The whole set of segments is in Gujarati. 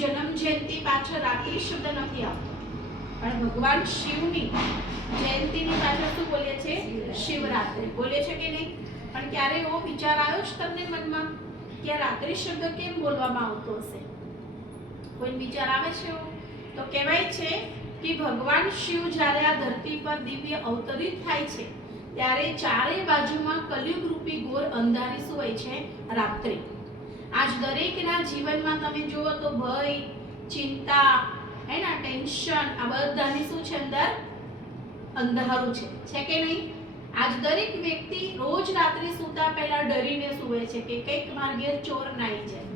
જન્મ જયંતિ પાછળ રાત્રિ શબ્દ નથી આવતો, પણ ભગવાન શિવની જયંતિની પાછળ શું બોલીએ છે? શિવરાત્રિ બોલે છે કે નહીં? પણ ક્યારે એવો વિચાર આવ્યો છે તમને મનમાં કે રાત્રિ શબ્દ કેમ બોલવામાં આવતો હશે? કોઈ વિચાર આવે છે? તો કહેવાય છે કે ભગવાન શિવ જ્યારે આ ધરતી પર દિવ્ય અવતરિત થાય છે ત્યારે ચારે બાજુમાં કલયુગ રૂપી ઘોર અંધારી શું હોય છે? રાત્રિ. આજ દરેકના જીવનમાં તમે જુઓ તો ભય, ચિંતા, હે ના, ટેન્શન, આ બધાની શું છે? અંદર અંધારું છે કે નહીં? આજ દરેક વ્યક્તિ રોજ રાત્રે સૂતા પહેલા ડરીને સૂવે છે કે કંઈક મારા ઘેર ચોર ના આવી જાય.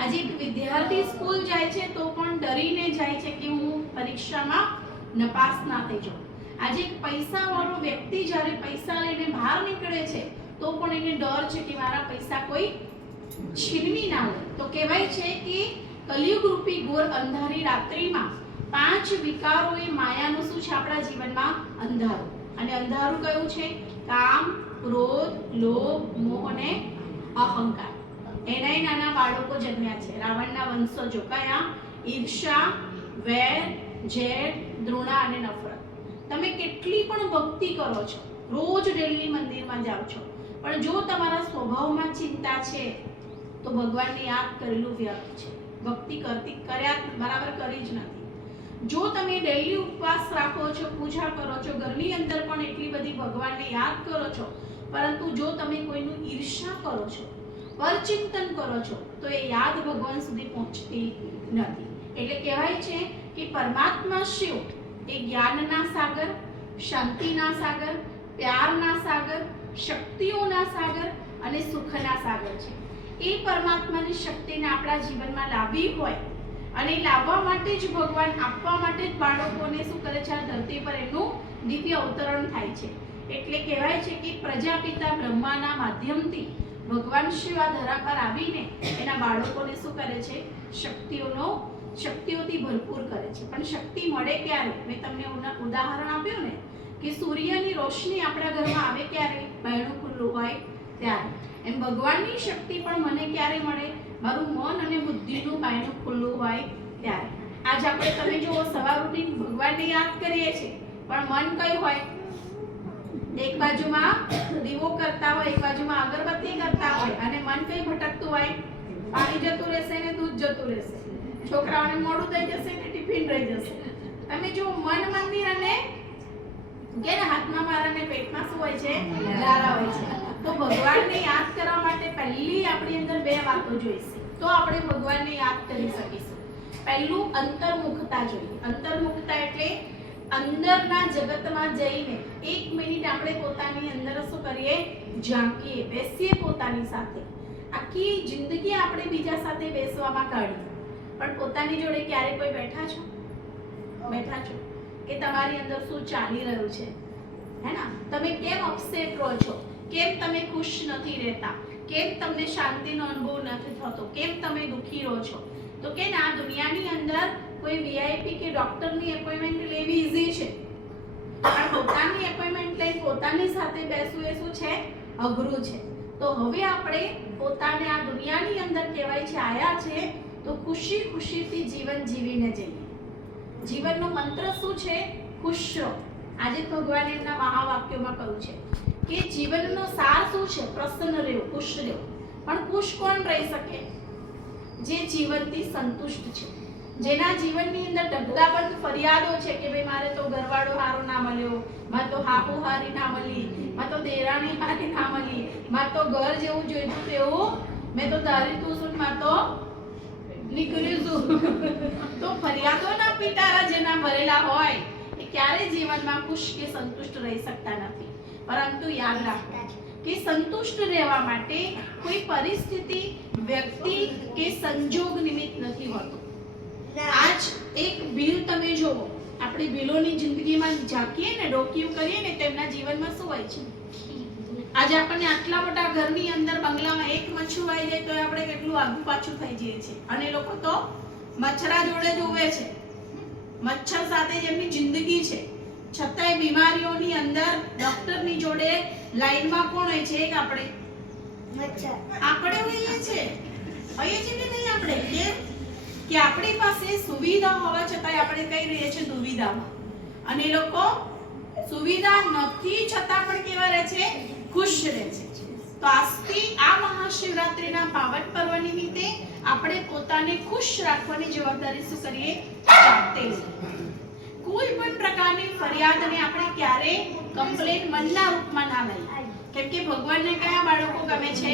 આજે એક વિદ્યાર્થી સ્કૂલ જાય છે તો પણ ડરીને જાય છે કે હું પરીક્ષામાં નપાસ ના થઈ જાઉં. આજે એક પૈસાવાળો વ્યક્તિ જ્યારે પૈસા લઈને બહાર નીકળે છે તો પણ એને ડર છે કે મારા પૈસા કોઈ છીનવી ના લે. તો કહેવાય છે કે કલયુગ રૂપી ઘોર અંધારી રાત્રિમાં 5 વિકારોએ માયાનું શું છે આપણા જીવનમાં? અંધારું. અને અંધારું કયું છે? કામ, ક્રોધ, લોભ, મોહ અને અહંકાર. એનાય નાના બાળકો જન્મ્યા છે, રાવણના વંશજો. કયા? ઈર્ષા, વેર, ઝેર, દ્રોણા અને નફરત. તમે કેટલી પણ ભક્તિ કરો છો, રોજ ડેલી મંદિરમાં જાઓ છો, પણ જો તમારા સ્વભાવમાં ચિંતા છે તો ભગવાનને યાદ કરેલું વ્યર્થ છે. ભક્તિ કર્યા બરાબર કરી જ નથી. જો તમે ડેલી ઉપવાસ રાખો છો, પૂજા કરો છો, ઘરની અંદર પણ એટલી બધી ભગવાનને યાદ કરો છો, પરંતુ જો તમે કોઈનું ઈર્ષા કરો છો, પરચિંતન કરો છો, તો એ યાદ ભગવાન સુધી પહોંચતી નથી. એટલે કહેવાય છે કે પરમાત્મા શિવ એ જ્ઞાનના સાગર, શાંતિના સાગર, પ્યારના સાગર, શક્તિઓના સાગર અને સુખના સાગર છે. એ પરમાત્માની શક્તિને આપણા જીવનમાં લાવવી હોય અને લાવવા માટે જ ભગવાન આપવા માટે જ બાળકોને શું કરે છે? આ ધરતી પર એનું દિવ્ય અવતરણ થાય છે. એટલે કહેવાય છે કે પ્રજાપિતા બ્રહ્માના માધ્યમથી ભગવાન શિવ આ ધરા પર આવીને એના બાળકોને શું કરે છે? શક્તિઓથી ભરપૂર કરે છે. પણ શક્તિ મળે ક્યારે? મેં તમને ઉદાહરણ આપ્યું ને કે સૂર્યની રોશની આપણા ઘરમાં આવે ક્યારે? બારણું ખુલ્લું હોય ત્યારે. એમ ભગવાનની શક્તિ પણ મને ક્યારે મળે? મારું મન અને બુદ્ધિનું બારણું ખુલ્લું હોય ત્યારે. આજ આપણે તમે જુઓ સવાર ઉઠીને ભગવાનને યાદ કરીએ છીએ, પણ મન કયું હોય? એક બાજુમાં દીવો કરતા હોય, એક બાજુમાં અગરબત્તી કરતા હોય, અને મન કઈ ભટકતું હોય? પાણી જતું રહેશે ને દૂધ જતું રહેશે, છોકરાઓને મોડું થઈ જશે ને ટિફિન રહી જશે. તમે જો મન મંદિર અને કે હાથમાં મારા ને પેટમાં શું હોય છે? લારા હોય છે. તો ભગવાનને યાદ કરવા માટે પહેલી આપણી અંદર 2 વાતો જોઈશે, તો આપણે ભગવાનને યાદ કરી શકીશું. પહેલું અંતર્મુખતા જોઈએ. અંતર્મુખતા એટલે અંદરના જગતમાં જઈને 1 મિનિટ આપણે પોતાની અંદર શું કરીએ? ઝાંકીએ, બેસીએ પોતાની સાથે. આખી જિંદગી આપણે બીજા સાથે બેસવામાં કાઢીએ, પણ પોતાની જોડે ક્યારે કોઈ બેઠા છો? કે તમારી અંદર શું ચાલી રહ્યું છે? હે ના? તમે કેમ અપસેટ રહો છો? કેમ તમે ખુશ નથી રહેતા? કેમ તમને શાંતિનો અનુભવ નથી થતો? કેમ તમે દુઃખી રહો છો? તો કે આ દુનિયાની અંદર કોઈ વીઆઈપી કે ડોક્ટરની એપોઇન્ટમેન્ટ લેવી ઈઝી છે, પણ પોતાની એપોઇન્ટમેન્ટ લઈને પોતાની સાથે બેસવું એ શું છે? અઘરું છે. તો હવે આપણે પોતાને આ દુનિયાની અંદર કહેવાય છે આયા છે તો ખુશી ખુશીથી જીવન જીવીને જઈએ. જીવનનો મંત્ર શું છે? ખુશ રહો. આજે ભગવાન એમના મહાવાક્યોમાં કહ્યું છે કે જીવનનો સાર શું છે? પ્રસન્ન રહેવું, ખુશ રહેવું. પણ ખુશ કોણ રહી શકે? જે જીવનથી સંતુષ્ટ છે, જેના જીવનની અંદર ઢગલાબંધ ફરિયાદો છે કે ભાઈ મારે તો ઘરવાળો હારો ના મળ્યો, મારે તો હાહુ હારી ના મળી, મારે તો દેરાણી હારી ના મળી, મારે તો ઘર જેવું જોઈતું તેવું મેં તો ધારી તું છું, મારે તો નીકળ્યું છું. તો ફરિયાદોના પિટારા જેના ભરેલા હોય એ ક્યારે જીવનમાં ખુશ કે સંતુષ્ટ રહી શકતા નથી. પરંતુ યાદ રાખો કે સંતુષ્ટ રહેવા માટે કોઈ પરિસ્થિતિ, વ્યક્તિ કે સંજોગ નિમિત્ત નથી હોતો. આજ એક ભીલ તમે જોવો, આપણી ભીલોની જિંદગીમાં ઝાંકીએ ને, ડોકિયું કરીએ ને, તેમના જીવનમાં શું હોય છે? આજે આપણને આટલા મોટા ઘરની અંદર બંગલામાં એક મચ્છું આવી જાય તો આપણે કેટલું આગું પાછું થઈ જઈએ છીએ, અને લોકો તો મચ્છરા જોડે જ ઉવે છે, મચ્છર સાથે જ એમની જિંદગી છે. છતાંય બીમારીઓની અંદર ડોક્ટરની જોડે લાઈનમાં કોણ હોય છે? એક આપણે મચ્છર. આપણે હોઈએ છે કે નહીં? આપણે કે આપણી પાસે સુવિધા હોવા છતાંય આપણે કઈ રહીએ છીએ દુવિધામાં, અને એ લોકો સુવિધા નથી છતાં પણ કેવા રહે છે? ખુશ રહે છે. તો આજથી આ મહાશિવરાત્રીના પાવન પર્વ નિમિત્તે આપણે પોતાને ખુશ રાખવાની જવાબદારી શું કરીએ? જાતે લઈએ. કોઈ પણ પ્રકારની ફરિયાદને આપણે ક્યારે કમ્પ્લેન મનના રૂપમાં ના લઈએ, કેમ કે ભગવાનને કયા બાળકો ગમે છે?